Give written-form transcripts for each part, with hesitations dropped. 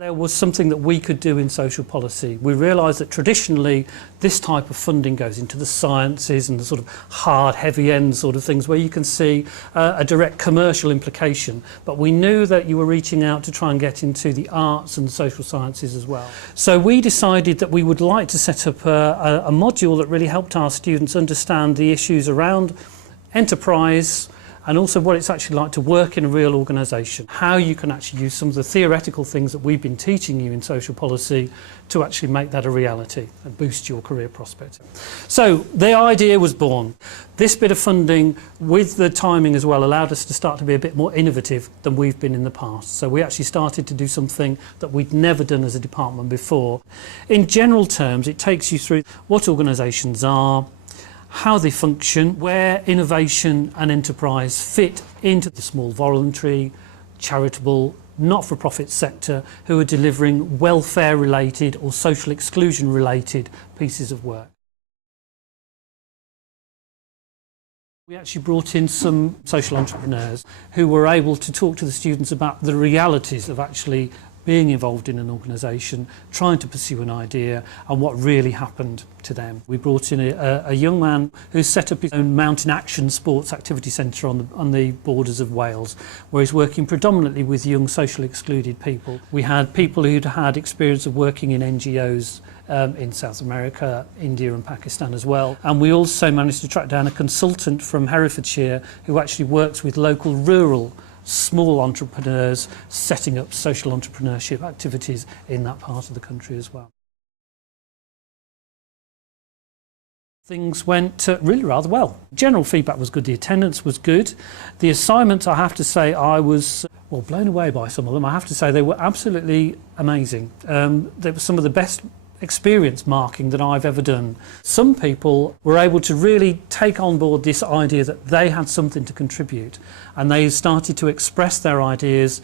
There was something that we could do in social policy. We realised that traditionally this type of funding goes into the sciences and the sort of hard, heavy end sort of things where you can see a direct commercial implication. But we knew that you were reaching out to try and get into the arts and the social sciences as well. So we decided that we would like to set up a module that really helped our students understand the issues around enterprise, and also what it's actually like to work in a real organisation, how you can actually use some of the theoretical things that we've been teaching you in social policy to actually make that a reality and boost your career prospects. So the idea was born. This bit of funding with the timing as well allowed us to start to be a bit more innovative than we've been in the past. So we actually started to do something that we'd never done as a department before. In general terms, it takes you through what organisations are, how they function, where innovation and enterprise fit into the small voluntary, charitable, not-for-profit sector who are delivering welfare-related or social exclusion-related pieces of work. We actually brought in some social entrepreneurs who were able to talk to the students about the realities of actually being involved in an organisation, trying to pursue an idea and what really happened to them. We brought in a young man who set up his own mountain action sports activity centre on the borders of Wales, where he's working predominantly with young socially excluded people. We had people who'd had experience of working in NGOs in South America, India and Pakistan as well. And we also managed to track down a consultant from Herefordshire who actually works with local rural small entrepreneurs setting up social entrepreneurship activities in that part of the country as well. Things went really rather well. General feedback was good, the attendance was good. The assignments, I have to say, I was blown away by some of them. I have to say they were absolutely amazing. They were some of the best experience marking that I've ever done. Some people were able to really take on board this idea that they had something to contribute, and they started to express their ideas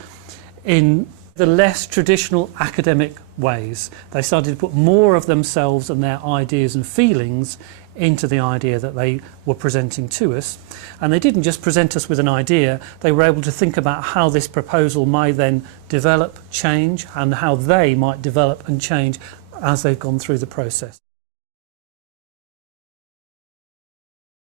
in the less traditional academic ways. They started to put more of themselves and their ideas and feelings into the idea that they were presenting to us. And they didn't just present us with an idea, they were able to think about how this proposal might then develop, change, and how they might develop and change as they've gone through the process.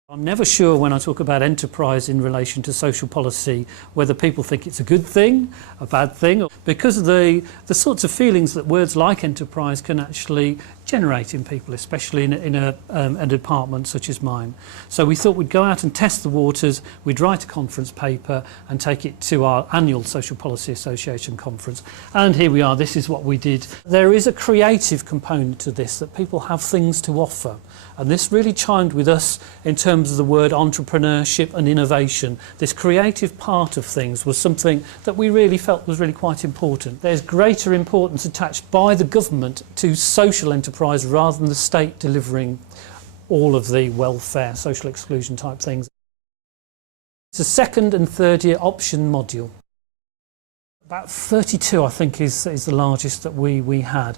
I'm never sure when I talk about enterprise in relation to social policy whether people think it's a good thing, a bad thing, because of the sorts of feelings that words like enterprise can actually generate in people, especially in a department such as mine. So we thought we'd go out and test the waters, we'd write a conference paper and take it to our annual Social Policy Association conference. And here we are, this is what we did. There is a creative component to this, that people have things to offer. And this really chimed with us in terms of the word entrepreneurship and innovation. This creative part of things was something that we really felt was really quite important. There's greater importance attached by the government to social enterprise rather than the state delivering all of the welfare, social exclusion type things. It's a second and third year option module. About 32, I think, is the largest that we had.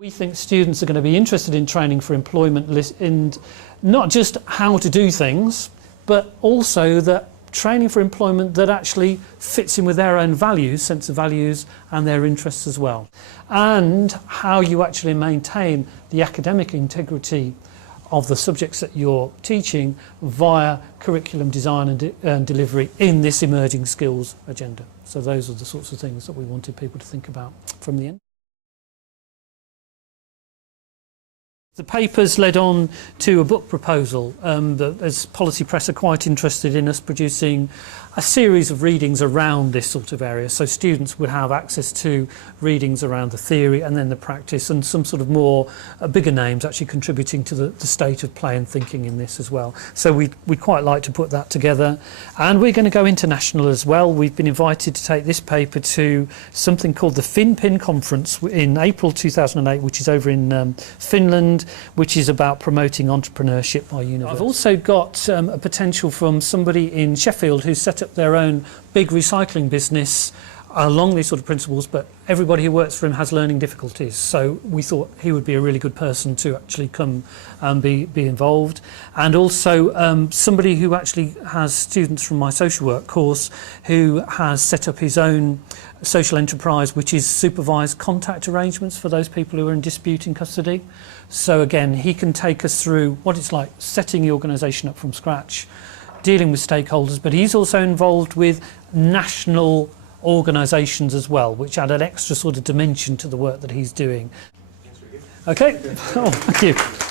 We think students are going to be interested in training for employment, and not just how to do things, but also that training for employment that actually fits in with their own values, sense of values, and their interests as well. And how you actually maintain the academic integrity of the subjects that you're teaching via curriculum design and delivery in this emerging skills agenda. So those are the sorts of things that we wanted people to think about from the end. The papers led on to a book proposal. As Policy Press are quite interested in us producing a series of readings around this sort of area, so students would have access to readings around the theory and then the practice, and some sort of more bigger names actually contributing to the state of play and thinking in this as well. So we'd quite like to put that together, and we're going to go international as well. We've been invited to take this paper to something called the FinPin Conference in April 2008, which is over in Finland, which is about promoting entrepreneurship by universities. I've also got a potential from somebody in Sheffield who set up their own big recycling business along these sort of principles, but everybody who works for him has learning difficulties, so we thought he would be a really good person to actually come and be involved. And also somebody who actually has students from my social work course who has set up his own social enterprise, which is supervised contact arrangements for those people who are in dispute in custody. So again, he can take us through what it's like setting the organisation up from scratch, dealing with stakeholders, but he's also involved with national organisations as well, which add an extra sort of dimension to the work that he's doing. Okay, oh, thank you.